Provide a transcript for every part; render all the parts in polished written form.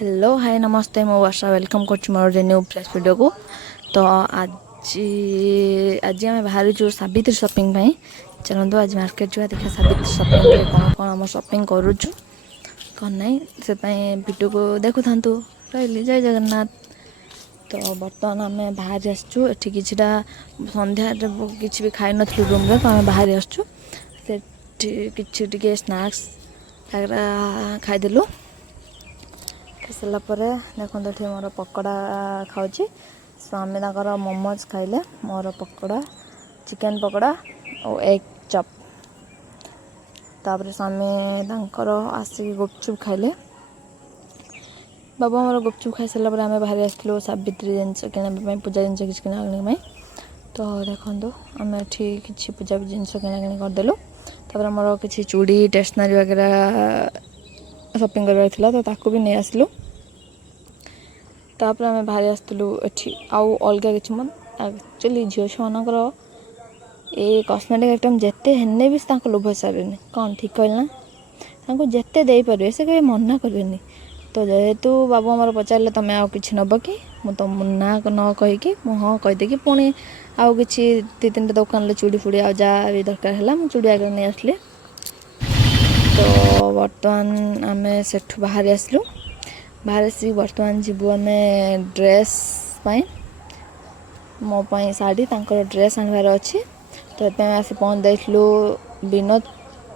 Hello hi नमस्ते मो वर्षा welcome कर मोर न्यू फ्रेश वीडियो को। तो आज आज आम बाहर जो सावित्री शॉपिंग चलते आज मार्केट जो देखा सावित्री शॉपिंग रे कौन कौन आम शॉपिंग करुचु कौन ना से वीडियो को देखु था रही जय जगन्नाथ। तो बर्तमान आम बाहर आसचु एठी किछिटा संध्या किछि भी खाई नथलु रूम रे तो आम बाहर आसचु से किछि स्नैक्स खाईदेलु। खाई देखो ये मोर पकोड़ा खाऊँ स्वामी मोमोज खाइले मोर पकोड़ा चिकेन पकोड़ा और एग चप तापर स्वामी आसिक गुपचुप खाइले बाबा मोर गुपचुप खाई सारा आम बाहर आसलु सावित्री जिनस कि पूजा जिनस किसी किना तो देखो आम एठी कि पूजा जिनस किना करदेलु। तापर मोर किसी चूड़ी स्टेशनरी वगैरह शॉपिंग करवार तो ताकू भी नहीं आसलु। तापर आम बाहर आसलु एठी आउ अलग कि एक्चुअली झील छुआर ये कस्मेटिक आइटम जिते हेने भी लोभ सारे कौन ठीक कहना जिते दे पारे से कभी मना करेनि। तो जेहेतु बाबू आमर पचारे तुम्हें आउ कि नब कि मुझे ना न कहीकि हाँ कहीदेकि पुणी आउ कि दी तीन दुकान चूड़ी फुड़ी आ जहाँ भी दरकार है मुझे चूड़ी आगे नहीं आसली। तो बर्तमान आम सेठू बाहर आसलु बाहर आसिक बर्तमान जीवु आम ड्रेस मो शाढ़ी तांकर ड्रेस आनबार अच्छी तो ये आसी पहुँच जाइलु विनोद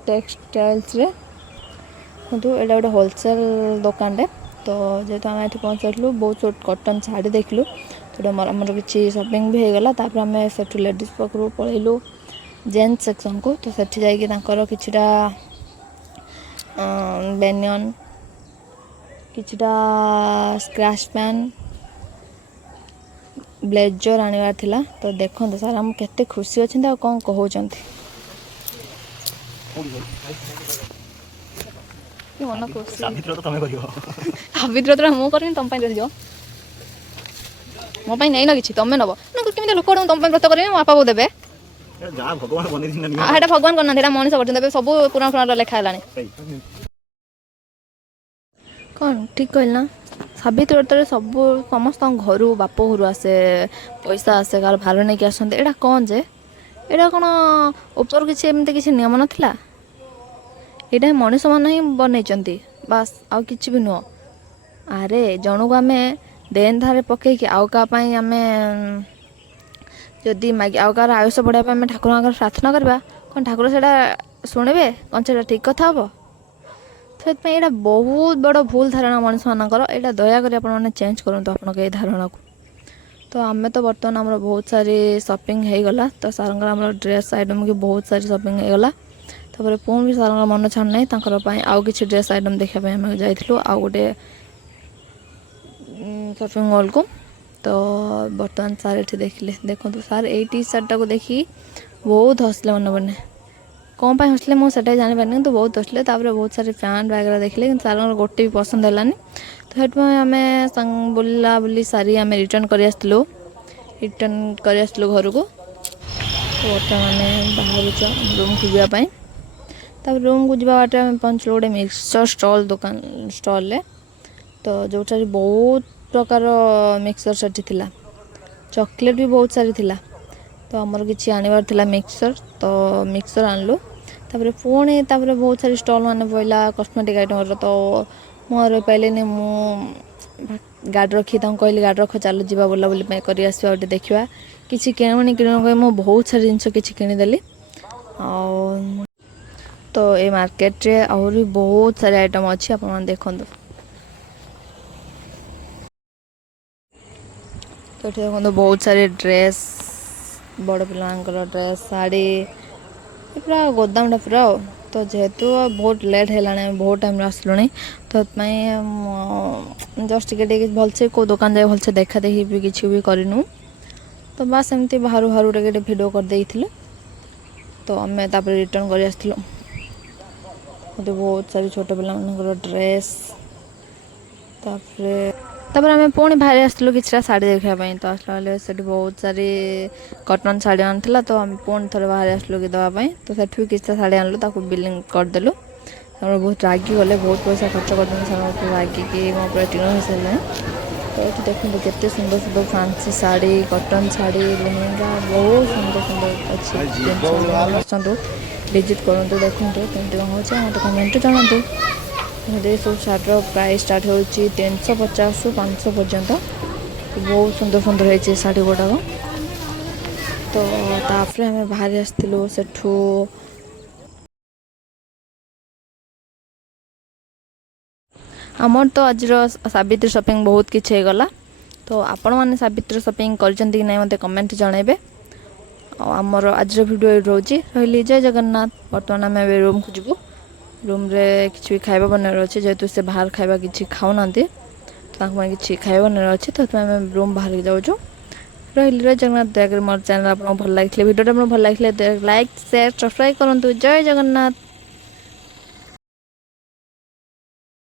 टेक्सटाइल्स रे किंतु एटा गोटे होलसेल दुकान रे। तो जेहेतु आम ये पहुँच जाइलु बहुत छोट कटन शाढ़ी देखलु तो आमर किसी शॉपिंग भी होगला। तापर आम से लेडीज पाखु पलैलु जेन्ट्स सेक्शन को तो सेठी जाइए किछिटा बेनियन किछिटा स्क्रैच पैन ब्लेजर आनिबार थिला। तो देखो सारा हम केते खुशी अच्छे आ कौन कहते मन खुशी सावित्री तो मुझे करें तुम जो मो नहीं ना कि तुम नब ना कमी लोक तुम व्रत करेंगे मो बापा देवे भगवान करना मनीष कर सब पुराण पुराण लेखा है कौन ठीक कहना सावित्री व्रत सब समस्त घर बाप घर आसे पैसा आसे कार भार नहीं कि आसते एटा कौन जे एटा कौन ऊपर किसी एमती किसी नियम नाला यहाँ मनीष मान ही बनई बास आउ कि भी नुह। अरे जन को आम देन धारे पकईकि आउ क्या आम जदि आउ कार आयुष बढ़ाई आम ठाकुर प्रार्थना करवा कौन ठाकुर से शुणे कौन से ठीक कथा हम तो ये बहुत बड़ भूल धारणा मनीष मानकर यहाँ दयाकोरी आपने चेंज करूँ आपन धारणा को। तो आम तो बर्तमान आम बहुत सारी शॉपिंग हो गला तो सार आम ड्रेस आइटम की बहुत सारी शॉपिंग हो गला। तापर पुणी भी सार मन छाड़ ना आउ कि ड्रेस आइटम देखापी आम जाइलु आउ गोटे शॉपिंग मॉल को। तो बर्तमान सार ये देखिले देखो सार ये टी सार्टा को देखी बहुत हसले मन बने कौन पाई हसले मुझे जानी पारे तो बहुत हसले। बहुत सारे फैन वगैरह देखिले कि सार गोटे भी पसंद है तो हेट आम बुला बुली सारी आम रिटर्न कर घर को। तो बर्तमान बाहर रूम को जावाई तब रूम को जावा बाटे आम पहुँचल गोटे मिक्सचर स्टॉल दुकान स्टॉल तो जो बहुत प्रकार मिक्सचर सेठी थिला चॉकलेट भी बहुत सारी थिला। तो आमर किसी आनबार थिला मिक्सचर तो मिक्सचर आनलु तापर पुणी बहुत सारी स्टॉल मान पड़ा कस्मेटिक आइटम तो मुझे रही पारे गाड़ी रखी कहली गाड़ी रख चलो जा बुला बुली कर आसवा गोटे देखा किसी किणुनी किणुनी मुझे बहुत सारी जिनस किसी किनीदेली। तो ये मार्केट रे आहरी बहुत सारे आइटम अच्छी आप देखु। तो देखो बहुत सारे ड्रेस बड़ पिलांकर ड्रेस साड़ी पूरा गोदाम पूरा तो जेहेतु बहुत लेट है बहुत टाइम आसलुणी तो जस्ट टे भलसे को दुकान जाए भलसे देखा देखी भी किसी भी करनु तो बास एमती बाहर बाहर टे भिडियो करदे तो आम रिटर्न कर आसलु। मत बहुत सारी छोट पिला ड्रेस तापर आम पुणी बाहर आसलु कि शाढ़ी देखापी तो आसला से बहुत सारी कटन शाढ़ी आना तो आम पुणी थोड़े बाहर आसलु कि देवाई तो से किसी शाढ़ी आनलु बिलिंग करदेलु ଆମର ବହୁତ ରାଗି ଗଲେ, ବହୁତ ପଇସା ଖର୍ଚ୍ଚ କରିଦେଲେ, ସେମାନେ ରାଗିକି ମୋ ଉପରେ ଟିଣ ହେଇସାରିଲେଣି। ତ ଏଠି ଦେଖନ୍ତୁ କେତେ ସୁନ୍ଦର ସୁନ୍ଦର ଫାନ୍ସି ଶାଢ଼ୀ, କଟନ୍ ଶାଢ଼ୀ, ଲେହେଙ୍ଗା, ବହୁତ ସୁନ୍ଦର ସୁନ୍ଦର ଅଛି ଜିନିଷ। ଆସନ୍ତୁ ଭିଜିଟ୍ କରନ୍ତୁ, ଦେଖନ୍ତୁ କେମିତି କ'ଣ ହେଉଛି, ମୋତେ କମେଣ୍ଟରେ ଜଣାନ୍ତୁ। ସବୁ ଶାଢ଼ୀର ପ୍ରାଇସ୍ ଷ୍ଟାର୍ଟ ହେଉଛି 350ରୁ 500 ପର୍ଯ୍ୟନ୍ତ। ବହୁତ ସୁନ୍ଦର ସୁନ୍ଦର ହେଇଛି ଶାଢ଼ୀ ଗୁଡ଼ାକ। ତ ତାପରେ ଆମେ ବାହାରି ଆସିଥିଲୁ ସେଠୁ। ଆମର ତ ଆଜିର ସାବିତ୍ରୀ ସପିଂ ବହୁତ କିଛି ହେଇଗଲା। ତ ଆପଣମାନେ ସାବିତ୍ରୀ ସପିଂ କରିଛନ୍ତି କି ନାହିଁ ମୋତେ କମେଣ୍ଟ ଜଣାଇବେ। ଆଉ ଆମର ଆଜିର ଭିଡ଼ିଓ ଏଇଠି ରହୁଛି। ରହିଲି, ଜୟ ଜଗନ୍ନାଥ। ବର୍ତ୍ତମାନ ଆମେ ଏବେ ରୁମ୍କୁ ଯିବୁ। ରୁମ୍ରେ କିଛି ବି ଖାଇବା ବନେଇବାର ଅଛି, ଯେହେତୁ ସେ ବାହାର ଖାଇବା କିଛି ଖାଉନାହାନ୍ତି, ତାଙ୍କ ପାଇଁ କିଛି ଖାଇବା ବନେଇବାର ଅଛି। ତ ସେଥିପାଇଁ ଆମେ ରୁମ୍ ବାହାରିକି ଯାଉଛୁ। ରହିଲି, ଜୟ ଜଗନ୍ନାଥ। ଦୟାକରି ମୋର ଚ୍ୟାନେଲ୍ ଆପଣଙ୍କୁ ଭଲ ଲାଗିଥିଲେ, ଭିଡ଼ିଓଟା ଆପଣଙ୍କୁ ଭଲ ଲାଗିଥିଲେ ଲାଇକ୍, ସେୟାର, ସବସ୍କ୍ରାଇବ୍ କରନ୍ତୁ। ଜୟ ଜଗନ୍ନାଥ।